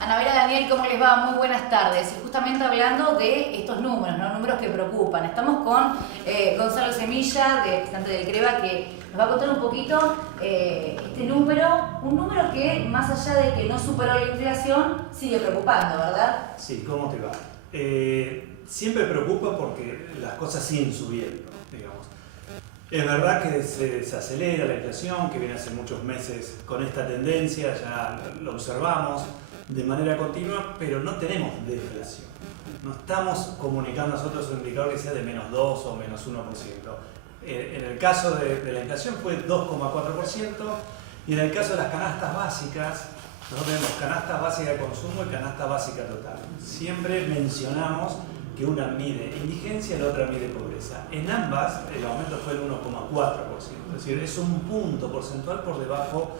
Anabela, Daniel, ¿cómo les va? Muy buenas tardes. Y justamente hablando de estos números, ¿no? Números que preocupan. Estamos con Gonzalo Semilla, representante del CREVA, que nos va a contar un poquito este número, un número que más allá de que no superó la inflación, sigue preocupando, ¿verdad? Sí, ¿cómo te va? Siempre preocupa porque las cosas siguen subiendo, digamos. Es verdad que se desacelera la inflación, que viene hace muchos meses con esta tendencia, ya lo observamos de manera continua, pero no tenemos deflación. No estamos comunicando nosotros un indicador que sea de menos 2 o menos 1%. En el caso de la inflación fue 2,4% y en el caso de las canastas básicas, nosotros tenemos canasta básica de consumo y canasta básica total. Siempre mencionamos que una mide indigencia y la otra mide pobreza. En ambas el aumento fue del 1,4%, es decir, es un punto porcentual por debajo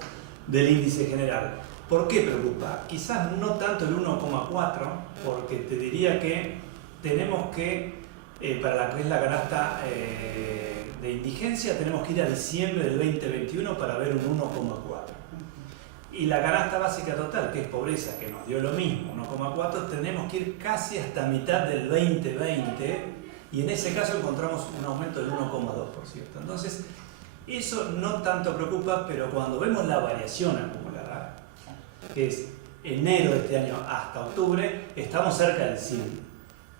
del índice general. ¿Por qué preocupa? Quizás no tanto el 1,4%, porque te diría que tenemos que, para la que es la canasta de indigencia, tenemos que ir a diciembre del 2021 para ver un 1,4%. Y la canasta básica total, que es pobreza, que nos dio lo mismo, 1,4%, tenemos que ir casi hasta mitad del 2020 y en ese caso encontramos un aumento del 1,2%. Entonces, eso no tanto preocupa, pero cuando vemos la variación acumulada, que es enero de este año hasta octubre, estamos cerca del 100.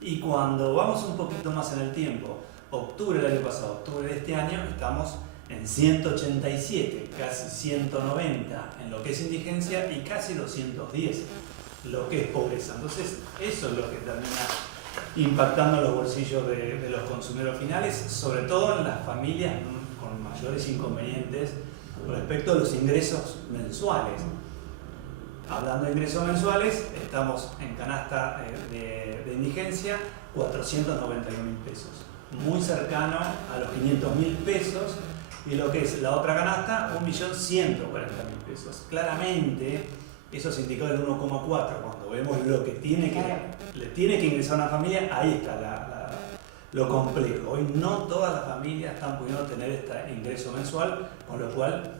Y cuando vamos un poquito más en el tiempo, octubre del año pasado, octubre de este año, estamos en 187, casi 190 en lo que es indigencia y casi 210 lo que es pobreza. Entonces, eso es lo que termina impactando en los bolsillos de los consumidores finales, sobre todo en las familias con mayores inconvenientes respecto a los ingresos mensuales. Hablando de ingresos mensuales, estamos en canasta de indigencia 491.000 pesos, muy cercano a los 500.000 pesos. Y lo que es la otra canasta, 1.140.000 pesos. Claramente, eso se indicó del 1,4. Cuando vemos lo que le tiene que ingresar a una familia, ahí está lo complejo. Hoy no todas las familias están pudiendo tener este ingreso mensual, con lo cual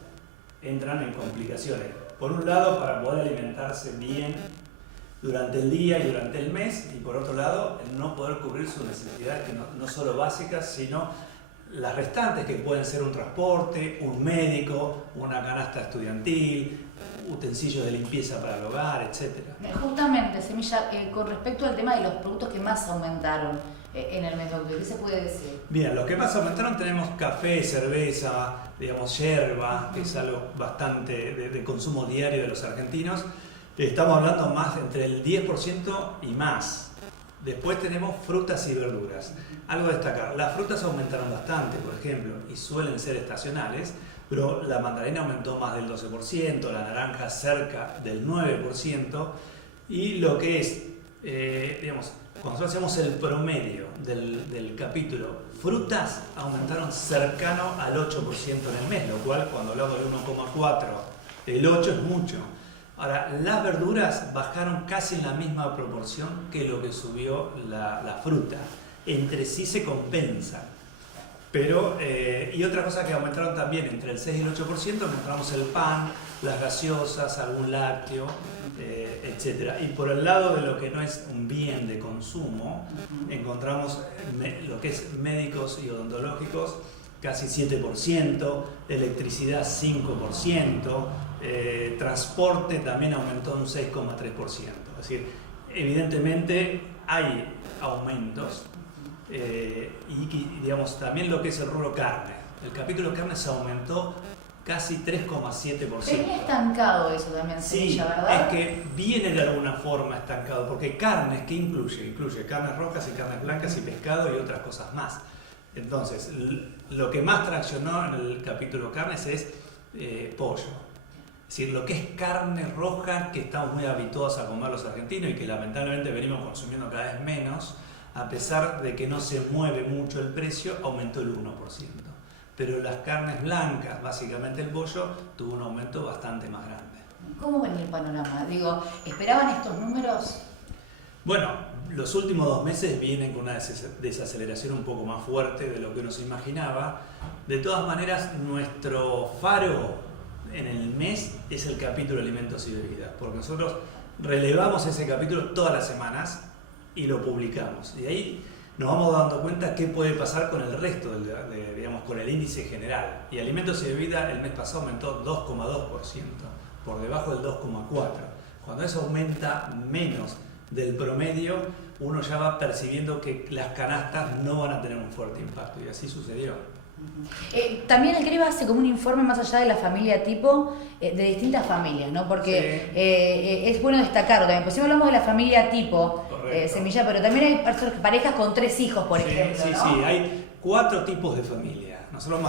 entran en complicaciones. Por un lado, para poder alimentarse bien durante el día y durante el mes, y por otro lado, el no poder cubrir sus necesidades, que no solo básicas, sino las restantes, que pueden ser un transporte, un médico, una canasta estudiantil, utensilios de limpieza para el hogar, etc. Justamente, Semilla, con respecto al tema de los productos que más aumentaron en el mes de octubre, ¿qué se puede decir? Bien, los que más aumentaron tenemos café, cerveza, digamos yerba, que es algo bastante de consumo diario de los argentinos. Estamos hablando más entre el 10% y más. Después tenemos frutas y verduras. Algo a destacar, las frutas aumentaron bastante, por ejemplo, y suelen ser estacionales, pero la mandarina aumentó más del 12%, la naranja cerca del 9%, y lo que es, digamos, cuando nosotros hacemos el promedio del capítulo, frutas aumentaron cercano al 8% en el mes, lo cual cuando hablamos de 1,4, el 8 es mucho. Ahora, las verduras bajaron casi en la misma proporción que lo que subió la fruta. Entre sí se compensan. Pero, y otra cosa que aumentaron también, entre el 6 y el 8%, encontramos el pan, las gaseosas, algún lácteo, etc. Y por el lado de lo que no es un bien de consumo, encontramos lo que es médicos y odontológicos, casi 7%, electricidad 5%, transporte también aumentó un 6,3%. Es decir, evidentemente hay aumentos y digamos también lo que es el rubro carne. El capítulo carne se aumentó casi 3,7%. Venía estancado eso también, Semilla, sí, ¿verdad? es que viene de alguna forma estancado, porque carnes, ¿qué incluye? Incluye carnes rojas y carnes blancas y pescado y otras cosas más. Entonces, lo que más traccionó en el capítulo carnes es pollo. Es decir, lo que es carne roja, que estamos muy habituados a comer los argentinos y que lamentablemente venimos consumiendo cada vez menos, a pesar de que no se mueve mucho el precio, aumentó el 1%. Pero las carnes blancas, básicamente el pollo, tuvo un aumento bastante más grande. ¿Cómo ven el panorama? Digo, ¿esperaban estos números? Bueno, los últimos 2 meses vienen con una desaceleración un poco más fuerte de lo que uno se imaginaba. De todas maneras, nuestro faro en el mes es el capítulo alimentos y bebidas, porque nosotros relevamos ese capítulo todas las semanas y lo publicamos. Y ahí nos vamos dando cuenta qué puede pasar con el resto, digamos, con el índice general. Y alimentos y bebida el mes pasado aumentó 2,2%, por debajo del 2,4%. Cuando eso aumenta menos del promedio, uno ya va percibiendo que las canastas no van a tener un fuerte impacto, y así sucedió. También el CREVA hace como un informe más allá de la familia tipo, de distintas familias, ¿no? Porque sí, es bueno destacarlo también. Pues si hablamos de la familia tipo, Semilla, pero también hay parejas con 3 hijos, por ejemplo, ¿no? Sí, hay 4 tipos de familia. Nosotros,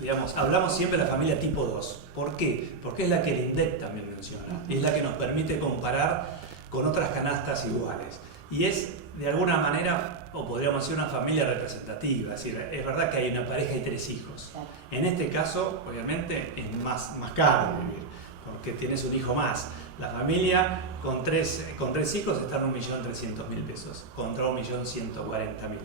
digamos, hablamos siempre de la familia tipo 2. ¿Por qué? Porque es la que el INDEC también menciona. Es la que nos permite comparar con otras canastas iguales. Y es, de alguna manera, o podríamos decir, una familia representativa. Es decir, es verdad que hay una pareja y 3 hijos. En este caso, obviamente, es más caro vivir, porque tienes un hijo más. La familia con tres hijos está en 1.300.000 pesos, contra 1.140.000.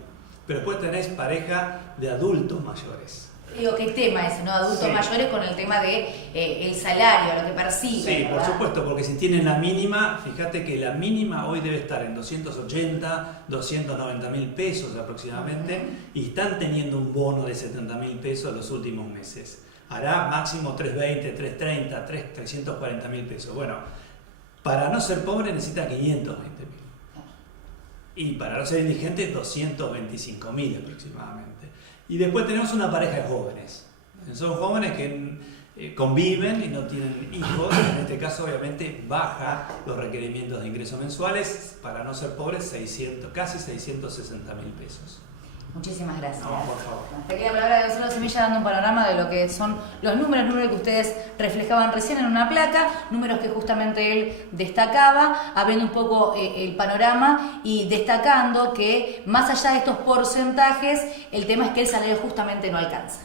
Pero después tenés pareja de adultos mayores. Digo, ¿qué tema es, no? Adultos mayores con el tema de el salario, lo que perciben. Sí, ¿verdad? Por supuesto, porque si tienen la mínima, fíjate que la mínima hoy debe estar en 280, 290.000 pesos aproximadamente, y están teniendo un bono de 70.000 pesos los últimos meses. Hará máximo 320, 330, 340.000 pesos. Bueno, para no ser pobre necesita 520.000. Y para no ser indigente, 225.000 aproximadamente. Y después tenemos una pareja de jóvenes. Son jóvenes que conviven y no tienen hijos. En este caso, obviamente, baja los requerimientos de ingresos mensuales. Para no ser pobres, casi 660.000 pesos. Muchísimas gracias. No, por favor. Hasta aquí la palabra de Gonzalo Semilla dando un panorama de lo que son los números que ustedes reflejaban recién en una placa, números que justamente él destacaba, abriendo un poco el panorama y destacando que más allá de estos porcentajes, el tema es que el salario justamente no alcanza.